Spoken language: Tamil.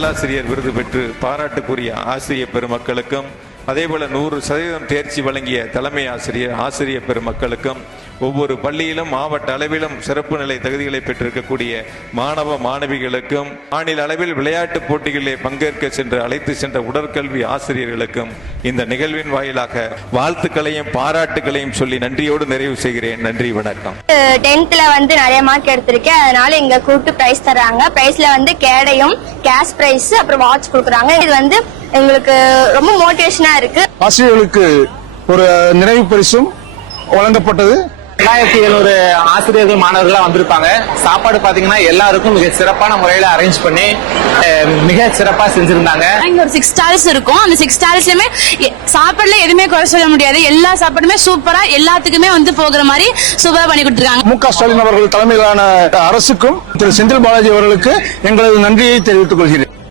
நல்லாசிரியர் விருது பெற்று பாராட்டுக்குரிய ஆசிரியர் பெருமக்களுக்கும், அதேபோல 100% தேர்ச்சி வழங்கிய தலைமை ஆசிரியர் பெருமக்களுக்கும், ஒவ்வொரு பள்ளியிலும் மாவட்ட அளவிலும் சிறப்பு நிலை தகுதிகளை பெற்றிருக்கக்கூடிய மாணவ மாணவிகளுக்கும், மாநில அளவில் விளையாட்டுப் போட்டிகளிலே பங்கேற்க சென்று அழைத்து சென்ற உடற்கல்வி ஆசிரியர்களுக்கும் இந்த நிகழ்வின் வாயிலாக வாழ்த்துக்களையும் பாராட்டுகளையும் சொல்லி நன்றியோடு நிறைவு செய்கிறேன். நன்றி, வணக்கம். 10th வந்து நிறைய மார்க் எடுத்திருக்கேன். அதனால எங்க கூட்டு பிரைஸ் தராங்க. பிரைஸ்ல வந்து கேடையும் கேஷ் பிரைஸ் அப்புறம் வாட்ச் கொடுக்குறாங்க. இது வந்து எங்களுக்கு ரொம்ப மோட்டிவேஷனா இருக்கு. ஆசிரியர்களுக்கு ஒரு நிறைவு பரிசும் வழங்கப்பட்டது. 2700 ஆசிரியர்கள் மாணவர்களா வந்திருப்பாங்க. சாப்பாடு பாத்தீங்கன்னா எல்லாருக்கும் மிக சிறப்பான முறையில அரேஞ்ச் பண்ணி மிக சிறப்பா செஞ்சிருந்தாங்க. இங்க ஒரு 6 ஸ்டால்ஸ் இருக்கும். அந்த 6 ஸ்டால்ஸ்லயுமே சாப்பாடுல எதுவுமே குறை சொல்ல முடியாது. எல்லா சாப்பாடுமே சூப்பரா எல்லாத்துக்குமே வந்து போகிற மாதிரி சூப்பரா பண்ணி கொடுத்துருக்காங்க. மு.க. ஸ்டாலின் அவர்கள் தலைமையிலான அரசுக்கும் திரு செந்தில் பாலாஜி அவர்களுக்கு எங்களது நன்றியை தெரிவித்துக் கொள்கிறேன்.